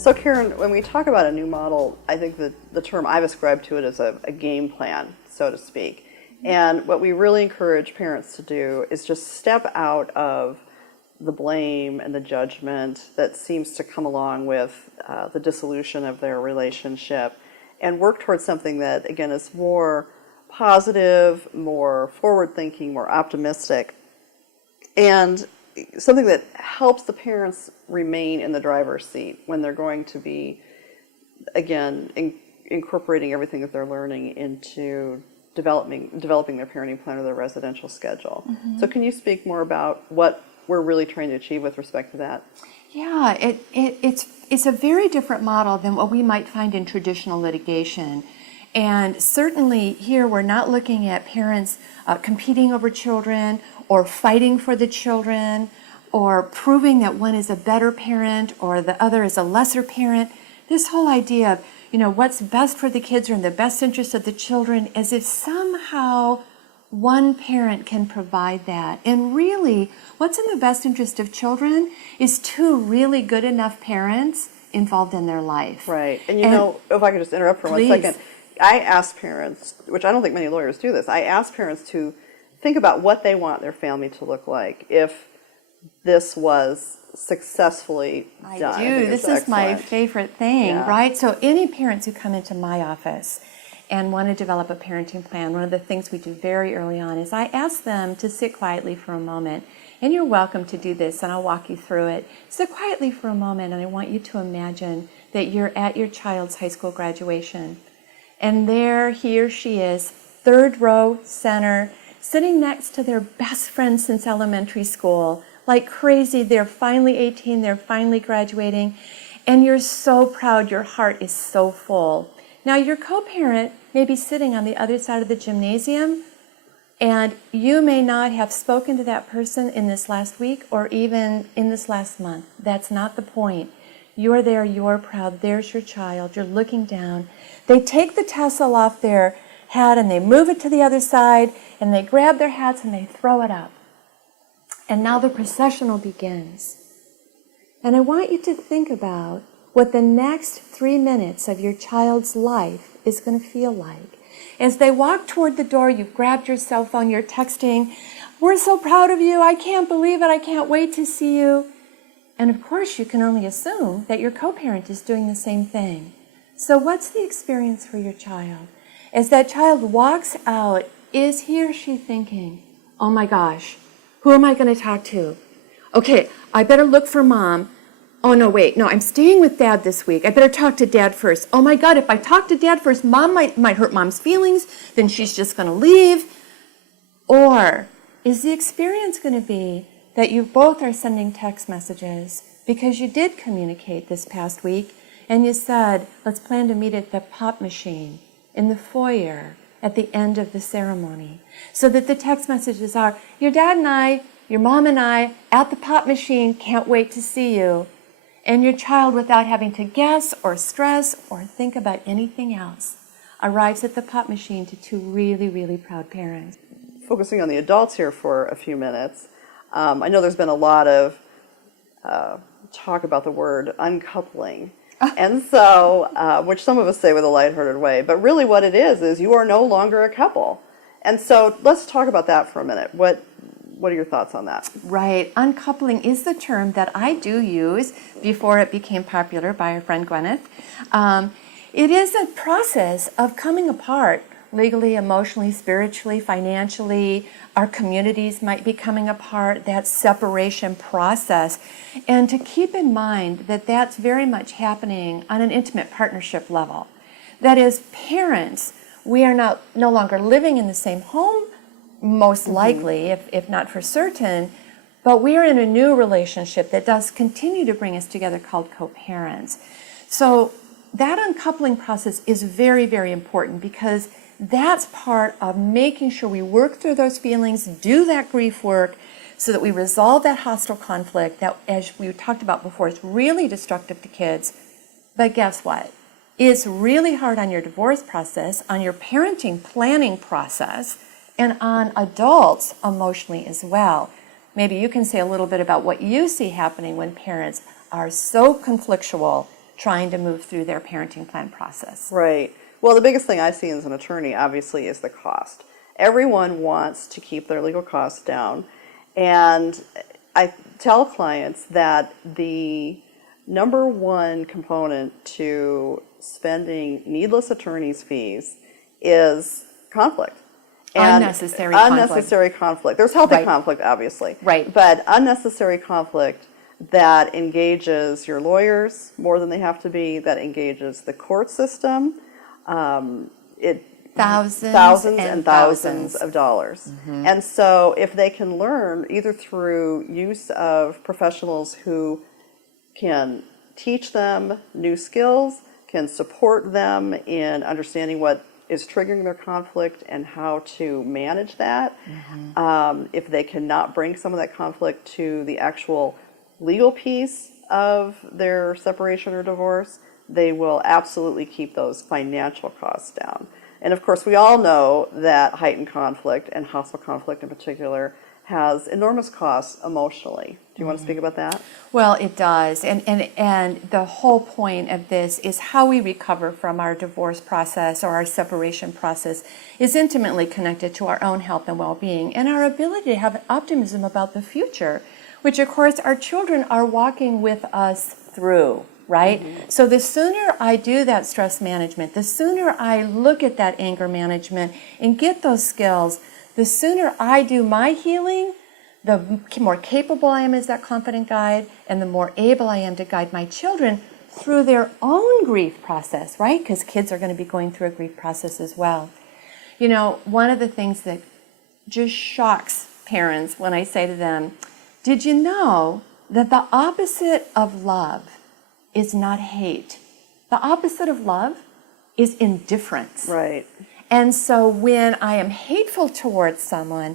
So Karen, when we talk about a new model, I think that the term I've ascribed to it is a game plan, so to speak. And what we really encourage parents to do is just step out of the blame and the judgment that seems to come along with the dissolution of their relationship, and work towards something that, again, is more positive, more forward-thinking, more optimistic, and something that helps the parents remain in the driver's seat when they're going to be, again, incorporating everything that they're learning into developing their parenting plan or their residential schedule. So can you speak more about what we're really trying to achieve with respect to that? Yeah, it's a very different model than what we might find in traditional litigation. And certainly here we're not looking at parents competing over children or fighting for the children or proving that one is a better parent or the other is a lesser parent. This whole idea of, what's best for the kids or in the best interest of the children, as if somehow one parent can provide that. And really, what's in the best interest of children is two really good enough parents involved in their life. Right. And if I could just interrupt for 1 second, I ask parents, which I don't think many lawyers do this, I ask parents to think about what they want their family to look like if this was successfully done. I do. This is my favorite thing, right? So any parents who come into my office and want to develop a parenting plan, one of the things we do very early on is I ask them to sit quietly for a moment. And you're welcome to do this, and I'll walk you through it. Sit quietly for a moment, and I want you to imagine that you're at your child's high school graduation. And there he or she is, third row, center, sitting next to their best friend since elementary school. Like crazy, they're finally 18, they're finally graduating, and you're so proud, your heart is so full. Now your co-parent may be sitting on the other side of the gymnasium, and you may not have spoken to that person in this last week or even in this last month. That's not the point. You're there, you're proud, there's your child, you're looking down. They take the tassel off their hat and they move it to the other side, and they grab their hats and they throw it up. And now the processional begins. And I want you to think about what the next 3 minutes of your child's life is going to feel like. As they walk toward the door, you've grabbed your cell phone, you're texting, "We're so proud of you, I can't believe it, I can't wait to see you." And of course, you can only assume that your co-parent is doing the same thing. So what's the experience for your child? As that child walks out, is he or she thinking, "Oh my gosh, who am I going to talk to? Okay, I better look for mom. Oh, no, wait, no, I'm staying with dad this week. I better talk to dad first. Oh my God, if I talk to dad first, mom might hurt mom's feelings, then she's just going to leave." Or is the experience going to be that you both are sending text messages because you did communicate this past week and you said, "Let's plan to meet at the pop machine in the foyer at the end of the ceremony," so that the text messages are, "Your dad and I, your mom and I, at the pop machine, can't wait to see you." And your child, without having to guess or stress or think about anything else, arrives at the pop machine to two really, really proud parents. Focusing on the adults here for a few minutes, I know there's been a lot of talk about the word uncoupling. And so, which some of us say with a lighthearted way, but really what it is you are no longer a couple. And so let's talk about that for a minute. What are your thoughts on that? Right. Uncoupling is the term that I do use before it became popular by our friend Gwyneth. It is a process of coming apart legally, emotionally, spiritually, financially. Our communities might be coming apart, that separation process. And to keep in mind that that's very much happening on an intimate partnership level. That is, parents, we are no longer living in the same home, most likely, if not for certain, but we are in a new relationship that does continue to bring us together called co-parents. So that uncoupling process is very, very important because that's part of making sure we work through those feelings, do that grief work, so that we resolve that hostile conflict that, as we talked about before, is really destructive to kids. But guess what? It's really hard on your divorce process, on your parenting planning process, and on adults emotionally as well. Maybe you can say a little bit about what you see happening when parents are so conflictual trying to move through their parenting plan process. Right. Well, the biggest thing I see as an attorney, obviously, is the cost. Everyone wants to keep their legal costs down. And I tell clients that the number one component to spending needless attorney's fees is conflict. And unnecessary conflict. There's healthy conflict, obviously. Right. But unnecessary conflict that engages your lawyers more than they have to be, that engages the court system. Thousands and thousands of dollars. Mm-hmm. And so if they can learn either through use of professionals who can teach them new skills, can support them in understanding what is triggering their conflict and how to manage that. Mm-hmm. If they cannot bring some of that conflict to the actual legal piece of their separation or divorce, they will absolutely keep those financial costs down. And of course, we all know that heightened conflict, and hostile conflict in particular, has enormous costs emotionally. Do you want to speak about that? Well, it does. And the whole point of this is how we recover from our divorce process or our separation process is intimately connected to our own health and well-being and our ability to have optimism about the future, which of course our children are walking with us through, right? Mm-hmm. So the sooner I do that stress management, the sooner I look at that anger management and get those skills, the sooner I do my healing, the more capable I am as that confident guide, and the more able I am to guide my children through their own grief process, right? Because kids are going to be going through a grief process as well. You know, one of the things that just shocks parents when I say to them, did you know that the opposite of love is not hate? The opposite of love is indifference. Right. And so when I am hateful towards someone,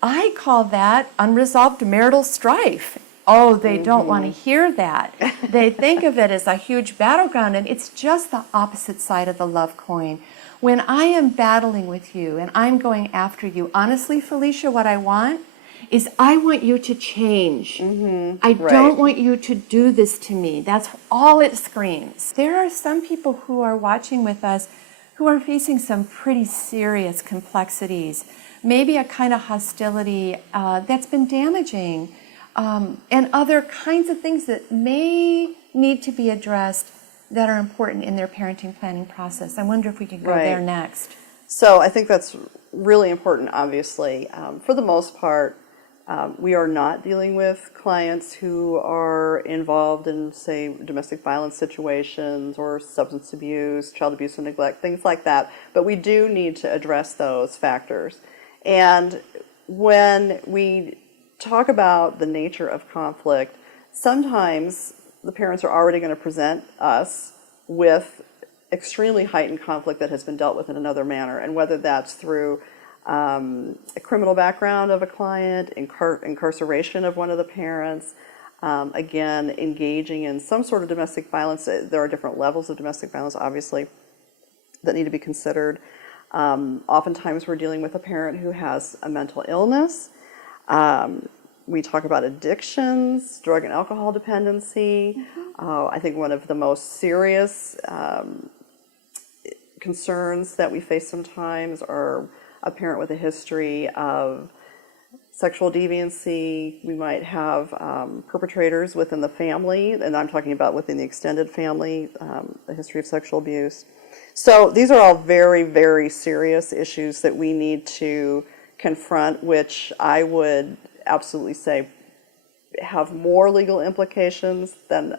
I call that unresolved marital strife. Oh, they don't want to hear that. They think of it as a huge battleground, and it's just the opposite side of the love coin. When I am battling with you and I'm going after you, honestly, Felicia, what I want is I want you to change. Mm-hmm. I don't want you to do this to me. That's all it screams. There are some people who are watching with us who are facing some pretty serious complexities, maybe a kind of hostility that's been damaging, and other kinds of things that may need to be addressed that are important in their parenting planning process. I wonder if we could go there next. So I think that's really important, obviously. For the most part, we are not dealing with clients who are involved in, say, domestic violence situations or substance abuse, child abuse and neglect, things like that. But we do need to address those factors. And when we talk about the nature of conflict, sometimes the parents are already going to present us with extremely heightened conflict that has been dealt with in another manner, and whether that's through a criminal background of a client, incarceration of one of the parents, again, engaging in some sort of domestic violence. There are different levels of domestic violence, obviously, that need to be considered. Oftentimes we're dealing with a parent who has a mental illness. We talk about addictions, drug and alcohol dependency. I think one of the most serious concerns that we face sometimes are a parent with a history of sexual deviancy. We might have perpetrators within the family, and I'm talking about within the extended family, a history of sexual abuse. So these are all very, very serious issues that we need to confront, which I would absolutely say have more legal implications than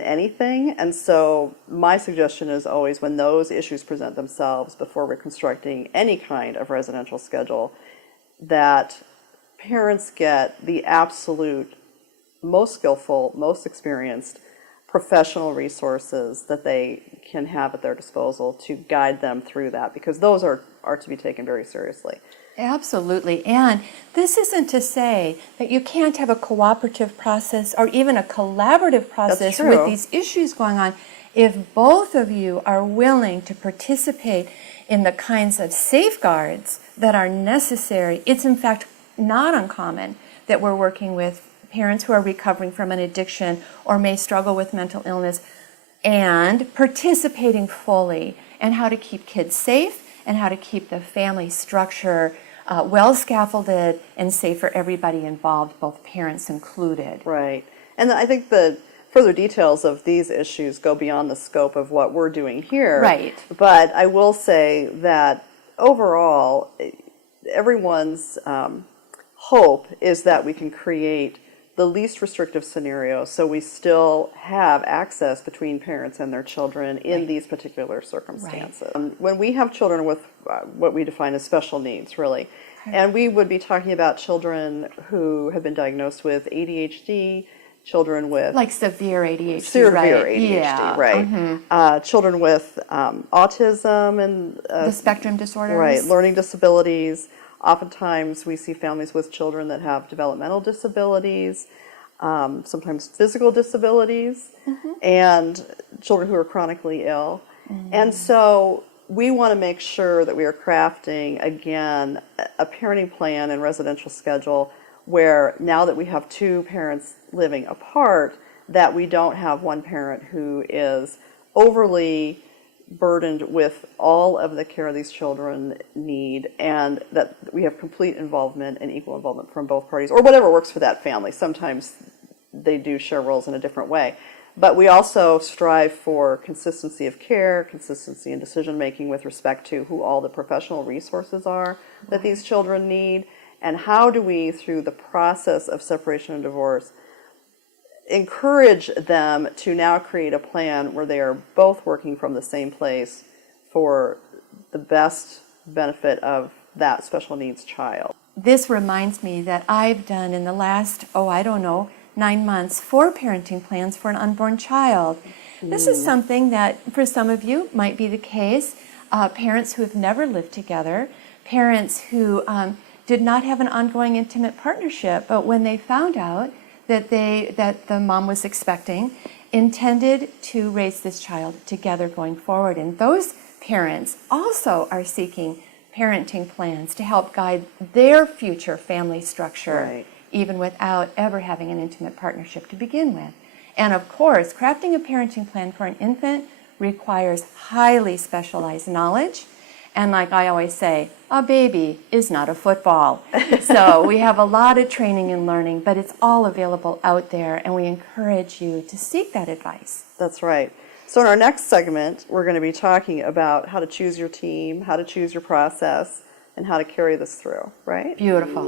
anything. And so my suggestion is always, when those issues present themselves before we're constructing any kind of residential schedule, that parents get the absolute most skillful, most experienced professional resources that they can have at their disposal to guide them through that, because those are to be taken very seriously. Absolutely. And this isn't to say that you can't have a cooperative process or even a collaborative process with these issues going on. If both of you are willing to participate in the kinds of safeguards that are necessary, it's in fact not uncommon that we're working with parents who are recovering from an addiction or may struggle with mental illness, and participating fully, and how to keep kids safe and how to keep the family structure well scaffolded and safe for everybody involved, both parents included. Right. And I think the further details of these issues go beyond the scope of what we're doing here. Right. But I will say that overall, everyone's hope is that we can create the least restrictive scenario so we still have access between parents and their children in these particular circumstances. When we have children with what we define as special needs, really, and we would be talking about children who have been diagnosed with ADHD, children with like severe ADHD, severe ADHD, yeah. right? Children with autism and the spectrum disorders, right? Learning disabilities. Oftentimes, we see families with children that have developmental disabilities, sometimes physical disabilities, and children who are chronically ill. And so we want to make sure that we are crafting, again, a parenting plan and residential schedule where now that we have two parents living apart, that we don't have one parent who is overly burdened with all of the care these children need, and that we have complete involvement and equal involvement from both parties, or whatever works for that family. Sometimes they do share roles in a different way. But we also strive for consistency of care, consistency in decision making with respect to who all the professional resources are that these children need, and how do we, through the process of separation and divorce, encourage them to now create a plan where they are both working from the same place for the best benefit of that special needs child. This reminds me that I've done in the last, 9 months, 4 parenting plans for an unborn child. This is something that for some of you might be the case. Parents who have never lived together, parents who did not have an ongoing intimate partnership, but when they found out that the mom was expecting, intended to raise this child together going forward. And those parents also are seeking parenting plans to help guide their future family structure, even without ever having an intimate partnership to begin with. And of course, crafting a parenting plan for an infant requires highly specialized knowledge. And like I always say, a baby is not a football. So we have a lot of training and learning, but it's all available out there, and we encourage you to seek that advice. That's right. So in our next segment, we're going to be talking about how to choose your team, how to choose your process, and how to carry this through, right? Beautiful.